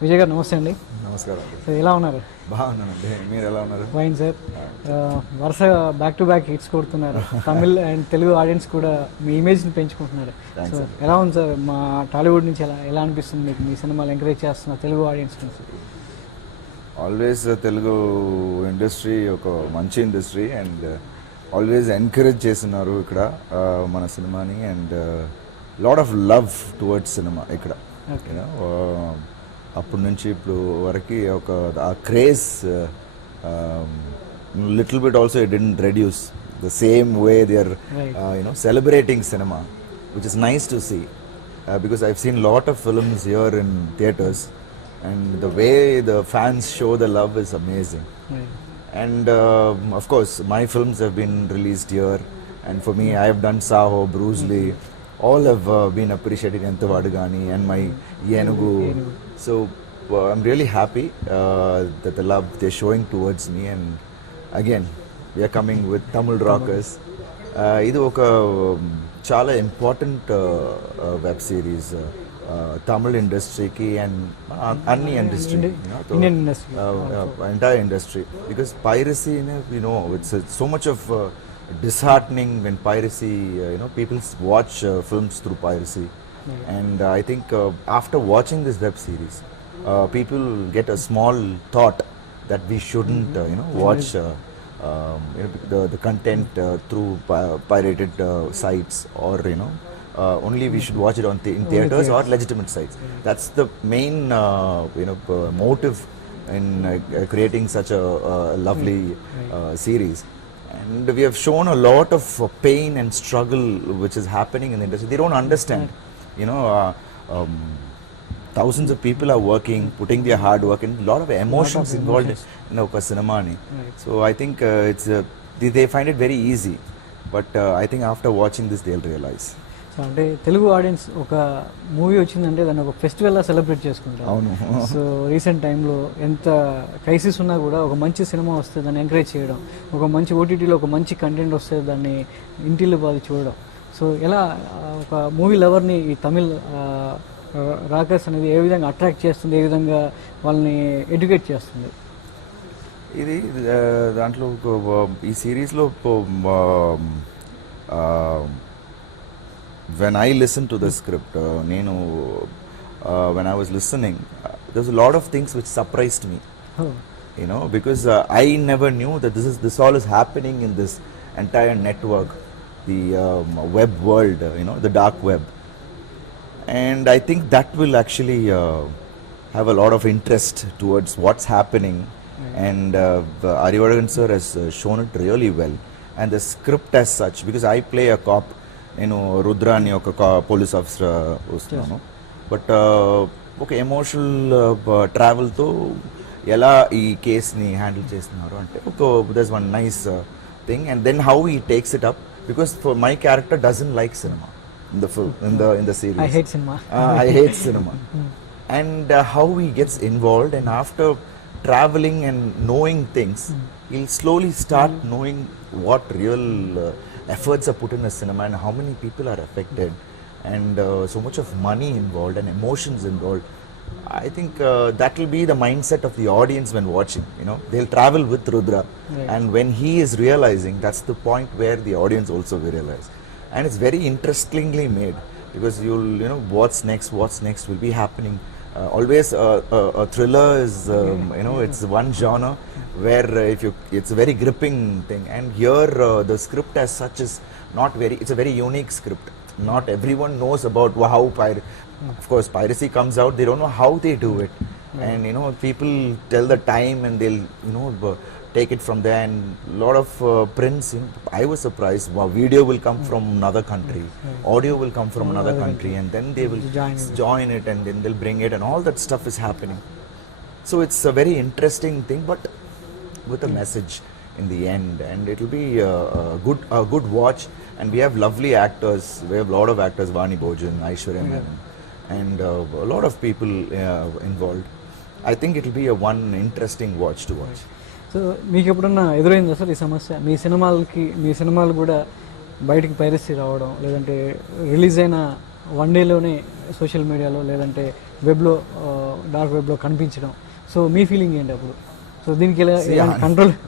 విజయ్ గారు నమస్తే అండి. నమస్కారం. సార్ ఎలా ఉన్నారు? బాగున్నానండి, మీరు ఎలా ఉన్నారు? Fine sir. వరుసగా బ్యాక్ టు బ్యాక్ హిట్స్ కొడుతున్నారు. తమిళ్ అండ్ తెలుగు ఆడియన్స్ కూడా మీ ఇమేజ్ని పెంచుకుంటున్నారు. సో ఎలా ఉంది సార్, మా టాలీవుడ్ నుంచి ఎలా అనిపిస్తుంది మీకు? మీ సినిమాలు ఎంకరేజ్ చేస్తున్న తెలుగు ఆడియన్స్ నుంచి. ఆల్వేస్ తెలుగు ఇండస్ట్రీ ఒక మంచి ఇండస్ట్రీ అండ్ ఆల్వేస్ ఎంకరేజ్ చేస్తున్నారు ఇక్కడ మన సినిమాని and lot of love towards cinema ఇక్కడ. అప్పటి నుంచి ఇప్పుడు వరకు ఒక ఆ craze little bit also it didn't reduce the same way they are celebrating cinema, which is nice to see because I've seen lot of films here in theaters and the way the fans show the love is amazing. And of course my films have been released here and for me I have done Saho, Bruce Lee, all have been appreciated in Vadagani and my Yenugu. So I'm really happy that the love they're showing towards me, and again we are coming with Tamil Rockers. Idu oka chala important web series Tamil industry ki and any industry, Indian industry, entire industry, because piracy, it's so much of disheartening when piracy, people watch films through piracy. And I think after watching this web series people get a small thought that we shouldn't watch the content through pirated sites, or only we should watch it in theaters or legitimate sites. That's the main motive in creating such a lovely series. And we have shown a lot of pain and struggle which is happening in the industry. They don't understand, thousands of people are working, putting their hard work, and a lot of emotions involved in a cinema. So I think they find it very easy, but I think after watching this they'll realize. So అంటే Telugu audience ఒక movie వచ్చిందంటే దాన్ని ఒక ఫెస్టివల్లా celebrate చేసుకుంటారు. అవును. So recent టైంలో ఎంత crisis ఉన్నా కూడా ఒక మంచి సినిమా వస్తే దాన్ని ఎంకరేజ్ చేయడం, ఒక మంచి ఓటీటీలో ఒక మంచి కంటెంట్ వస్తే దాన్ని ఇంటిల్లి బాది చూడడం. సో ఎలా ఒక మూవీ లవర్ని ఈ తమిళ్ రాకర్స్ అనేది ఏ విధంగా అట్రాక్ట్ చేస్తుంది, ఏ విధంగా వాళ్ళని ఎడ్యుకేట్ చేస్తుంది? ఇది దాంట్లో ఈ సిరీస్లో when I listened to the script, when I was listening, there's a lot of things which surprised me. Because I never knew that this all is happening in this entire network, the web world, the dark web. And I think that will actually have a lot of interest towards what's happening. And Arivadagan sir has shown it really well. And the script as such, because I play a cop, Rudra అని ఒక police officer వస్తున్నాను, but ఒక emotional ట్రావెల్తో ఎలా ఈ కేస్ని handle చేస్తున్నారు అంటే there's one nice thing, and then how he takes it up, because for my character doesn't like cinema in the film, in the series. I hate cinema. I hate cinema. And how he gets involved, and after traveling and knowing things, he'll slowly start knowing what real efforts are put in a cinema and how many people are affected, and so much of money involved and emotions involved. I think that will be the mindset of the audience when watching. They'll travel with Rudra, and when he is realizing, that's the point where the audience also will realize. And it's very interestingly made, because you'll what's next will be happening. Always a thriller is it's one genre where it's a very gripping thing, and here the script as such is not it's a very unique script. Not everyone knows about how of course piracy comes out, they don't know how they do it. And people tell the time and they'll take it from there, and a lot of prints, I was surprised, video will come from another country, audio will come from another country, and then they will join it, and then they'll bring it, and all that stuff is happening. So it's a very interesting thing, but with a message in the end, and it will be a good watch. And we have lovely actors, we have a lot of actors, Vani Bhojan, Aishwarya Menon, and a lot of people involved. I think it will be a one interesting watch to watch. So మీకు ఎప్పుడన్నా ఎదురైందా sir ఈ సమస్య? మీ సినిమాలు కూడా బయటికి piracy రావడం, లేదంటే release అయిన వన్ డేలోనే సోషల్ మీడియాలో లేదంటే వెబ్లో డార్క్ వెబ్లో కనిపించడం. సో మీ ఫీలింగ్ ఏంటి అప్పుడు? సో దీనికి ఎలా See,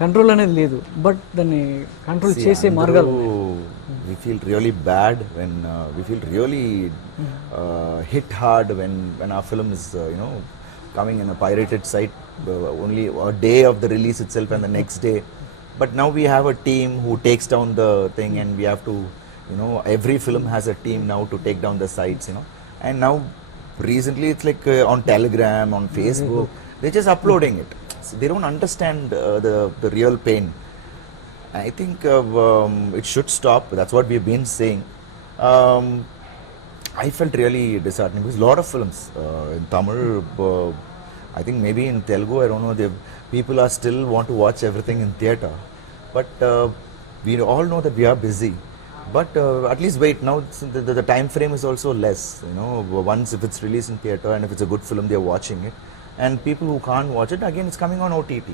కంట్రోల్ అనేది లేదు, బట్ దాన్ని కంట్రోల్ చేసే మార్గాలు ఉన్నాయి. we feel really bad when we feel really hit hard when our film is coming in a pirated site only a day of the release itself and the next day. But now we have a team who takes down the thing, and we have to every film has a team now to take down the sites, and now recently it's like on Telegram, on Facebook, they're just uploading it. So they don't understand the real pain. I think it should stop. That's what we've been saying. Um, I felt really disheartening because a lot of films in Tamil, I think maybe in Telugu, I don't know, people are still want to watch everything in theatre. But we all know that we are busy. But at least wait, now the time frame is also less. Once if it's released in theatre and if it's a good film, they're watching it. And people who can't watch it, again, it's coming on OTT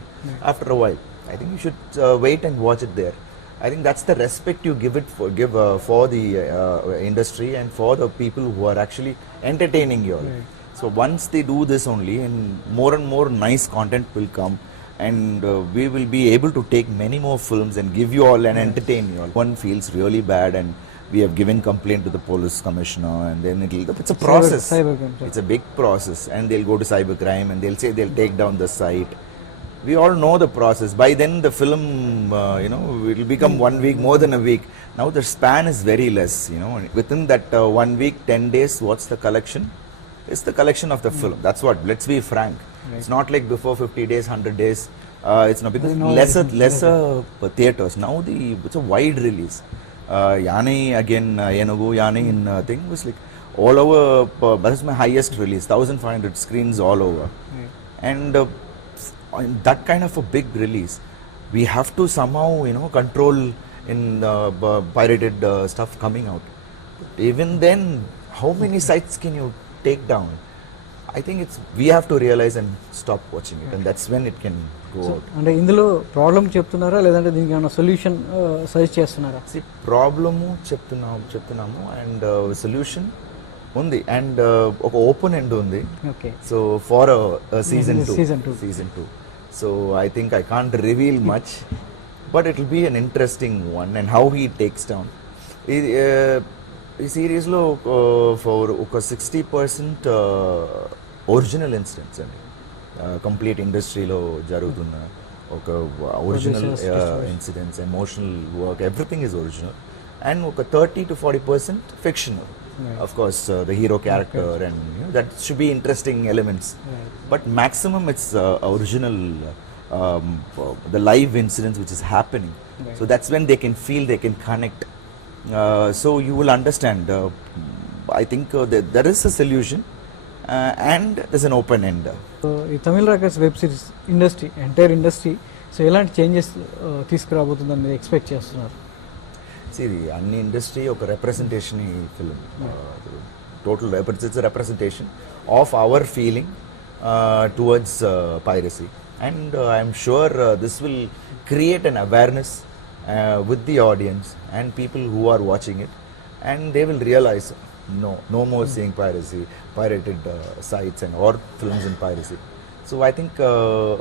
after a while. I think you should wait and watch it there. I think that's the respect you give for the industry and for the people who are actually entertaining you all. So once they do this only, and more nice content will come, and we will be able to take many more films and give you all and entertain you all. One feels really bad, and we have given complaint to the police commissioner, and then it's a process. Cybercrime. It's a big process, and they'll go to cybercrime and they'll say they'll take down the site. We all know the process. By then the film, it will become 1 week, more than a week. Now the span is very less, Within that 1 week, 10 days, what's the collection? It's the collection of the film. That's what, let's be frank. It's not like before 50 days, 100 days. It's not, because lesser theatres. Now it's a wide release. Yani again, Yenugu, Yani in thing was like all over, that's my highest release, 1500 screens all over. And in that kind of a big release, we have to somehow, control in pirated stuff coming out. But even then, how many sites can you take down? I think we have to realize and stop watching it, and that's when it can go out. అంటే ఇందులో problem చెప్తున్నారా, లేదంటే దీనికి ఏమైనా solution suggest చేస్తున్నారా? Problem చెప్తున్నాము and solution ఉంది, and ఒక ఓపెన్ ఎండ్ ఉంది. Okay. So far season 2. So I think I can't reveal much, but it will be an interesting one, and how he takes down. ఈ సిరీస్లో for ఒక 60% original incidents అండి. Complete ఇండస్ట్రీలో జరుగుతున్న ఒక original incidents, emotional work, everything is original. And ఒక 30 to 40% fictional. Of course, the hero character, and that should be interesting elements. But maximum it's original, the live incidents which is happening. So that's when they can feel, they can connect. So you will understand. I think there is a solution, and there's an open end. So ఈ Tamil rockers web series industry, entire industry, so ఎలాంటి changes తీసుకురాబోతుందని మీరు expect చేస్తున్నారు? అన్ని industry ఒక representation ఈ film, total it's representation of our feeling towards piracy, and I'm sure this will create an awareness with the audience and people who are watching it, and they will realize no more seeing pirated sites and or films in piracy. So I think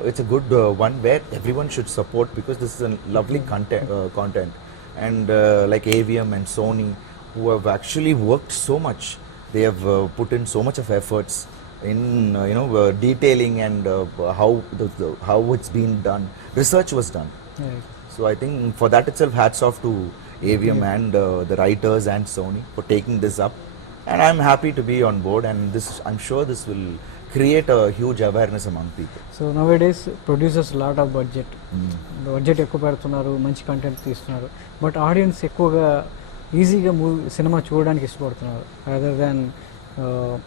it's a good one where everyone should support, because this is a lovely content, and like AVM and Sony, who have actually worked so much, they have put in so much of efforts in detailing and how it's been done. Research was done. So I think for that itself, hats off to AVM and the writers and Sony for taking this up, and I'm happy to be on board, and I'm sure this will create a huge awareness among people. So nowadays producers lot of budget ఎక్కువ పెడుతున్నారు, మంచి content తీస్తున్నారు, but audience ఎక్కువగా ఈజీగా cinema చూడడానికి ఇష్టపడుతున్నారు other than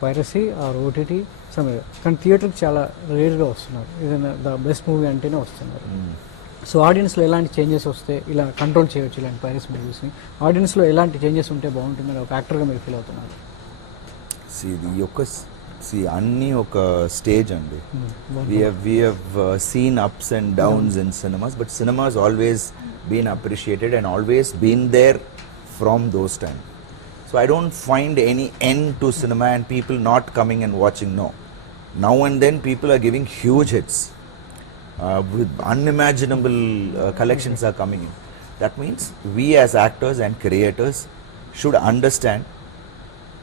piracy or OTT సమయం. కానీ థియేటర్కి చాలా రేర్గా వస్తున్నారు, ఏదైనా ద బెస్ట్ మూవీ అంటేనే వస్తున్నారు. సో ఆడియన్స్లో ఎలాంటి చేంజెస్ వస్తే ఇలా కంట్రోల్ చేయొచ్చు ఇలాంటి పైరసీ మూవీస్ని? ఆడియన్స్లో ఎలాంటి చేంజెస్ ఉంటే బాగుంటుందని ఒక యాక్టర్గా మీరు ఫీల్ అవుతున్నారు? అన్నీ ఒక స్టేజ్ అండి. we have seen ups and downs in cinemas, but cinema has always been appreciated and always been there from those times. So I don't find any end to cinema and people not coming and watching. No, now and then people are giving huge hits with unimaginable collections are coming in. That means we as actors and creators should understand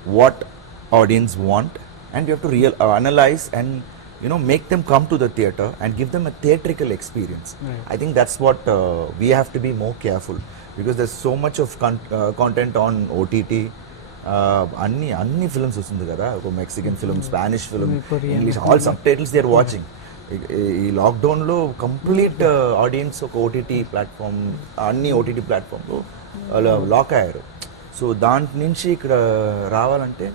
what audience want, and we have to analyze and make them come to the theater and give them a theatrical experience. Right. I think that's what we have to be more careful, because there's so much of content on OTT. అన్ని films వస్తుంది కదా, ఒక Mexican film, Spanish film, English, all subtitles they are watching. ఈ లాక్డౌన్లో complete audience ఒక OTT platform, అన్ని OTT ప్లాట్ఫామ్లో లాక్ అయ్యారు. సో దాని నుంచి ఇక్కడ రావాలంటే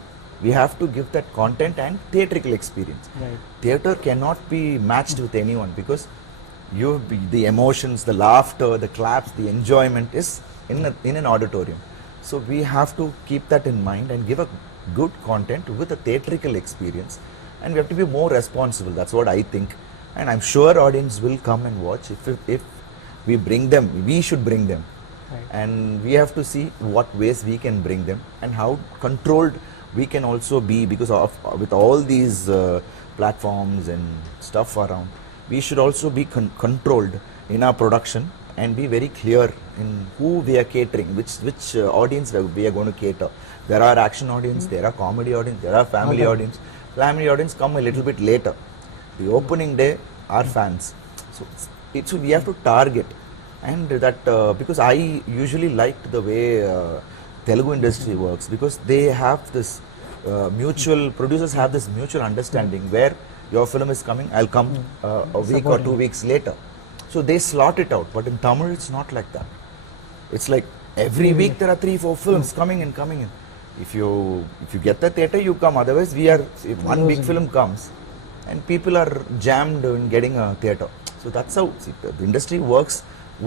we have to give that content and theatrical experience. Right. Theater cannot be matched with anyone, because the emotions, the laughter, the claps, the enjoyment is in an auditorium. So we have to keep that in mind and give a good content with a theatrical experience, and we have to be more responsible. That's what I think, and I'm sure audience will come and watch if we bring them. We should bring them. Right. And we have to see what ways we can bring them and how controlled we can also be, because of with all these platforms and stuff around, we should also be controlled in our production and be very clear in who we are catering, which audience we are going to cater. There are action audience, there are comedy audience, there are family audience. Family audience come a little bit later. The opening day are fans, so we have to target. And that because I usually liked the way Telugu industry works, because they have this mutual, producers have this mutual understanding where your film is coming, I'll come a week or 2 weeks later. So they slot it out. But in Tamil, it's not like that. It's like every week there are 3-4 films coming in. If you get the theater, you come. Otherwise, if one big film comes, and people are jammed in getting a theater. So that's how the industry works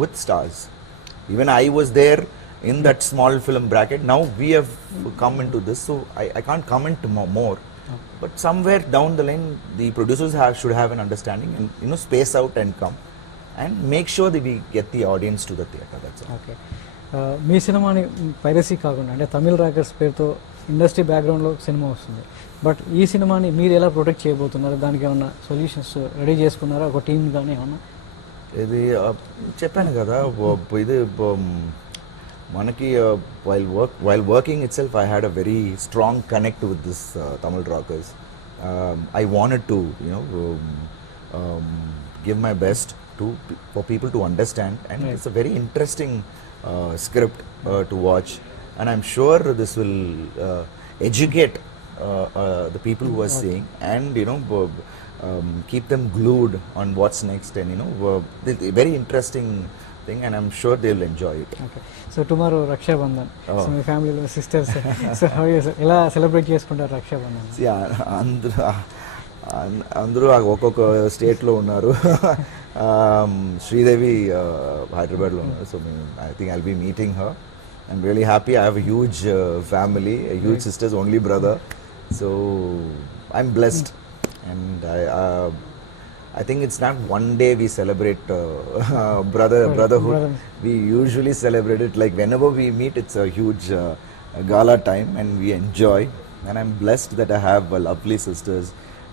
with stars. Even I was there in that small film bracket. Now we have come into this, so I can't comment more. But somewhere down the line, the producers should have an understanding and space out and come and make sure that we get the audience to the theater. That's all. Okay, మీ సినిమాని piracy కాకుండా, అంటే Tamil rockers పేరుతో industry బ్యాక్గ్రౌండ్లో సినిమా వస్తుంది, but ఈ సినిమాని మీరు ఎలా ప్రొటెక్ట్ చేయబోతున్నారు? దానికి ఏమన్నా సొల్యూషన్స్ రెడీ చేసుకున్నారా, ఒక టీమ్ కానీ ఏమన్నా? ఇది చెప్పాను కదా, ఇది మనకి while working itself, I had a very strong connect with this Tamil rockers. I wanted to give my best for people to understand, and right. It's a very interesting script to watch, and I'm sure this will educate the people who are seeing, and keep them glued on what's next, and very interesting thing, and I'm sure they'll enjoy it. Okay, so tomorrow Raksha Bandhan. So my family, my sisters, so how is it? ఎలా celebrate చేసుకుంటారు Raksha Bandhan? అందరూ ఒక్కొక్క స్టేట్లో ఉన్నారు. శ్రీదేవి హైదరాబాద్లో ఉన్నారు. So I think I'll be meeting her. I'm really happy. I have a huge family, a huge sisters, only brother. So I'm blessed, and I think it's not one day we celebrate brotherhood. We usually celebrate it like whenever we meet. It's a huge gala time, and we enjoy. And I'm blessed that I have lovely sisters,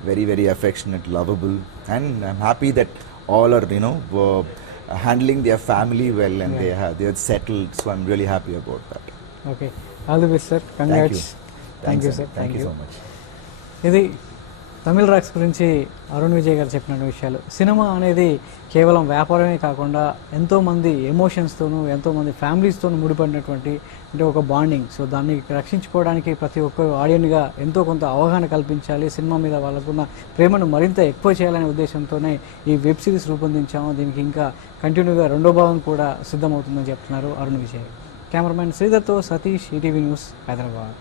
very, very affectionate, lovable, and I'm happy that all are handling their family well, and they are settled. So I'm really happy about that. Okay, all the best, sir. Congrats. Thank you, sir. Thank you so much. ఇది Tamil racks గురించి అరుణ్ విజయ్ గారు చెప్పిన విషయాలు. Cinema అనేది కేవలం వ్యాపారమే కాకుండా ఎంతోమంది ఎమోషన్స్తోనూ, ఎంతోమంది ఫ్యామిలీస్తోనూ ముడిపడినటువంటి అంటే ఒక బాండింగ్. సో దాన్ని రక్షించుకోవడానికి ప్రతి ఒక్క ఆడియన్గా ఎంతో కొంత అవగాహన కల్పించాలి, సినిమా మీద వాళ్ళకున్న ప్రేమను మరింత ఎక్కువ చేయాలనే ఉద్దేశంతోనే ఈ వెబ్ సిరీస్ రూపొందించాము. దీనికి ఇంకా కంటిన్యూగా రెండో భాగం కూడా సిద్ధమవుతుందని చెప్తున్నారు అరుణ్ విజయ్. కెమెరామెన్ శ్రీధర్తో సతీష్, ఈటీవీ న్యూస్, హైదరాబాద్.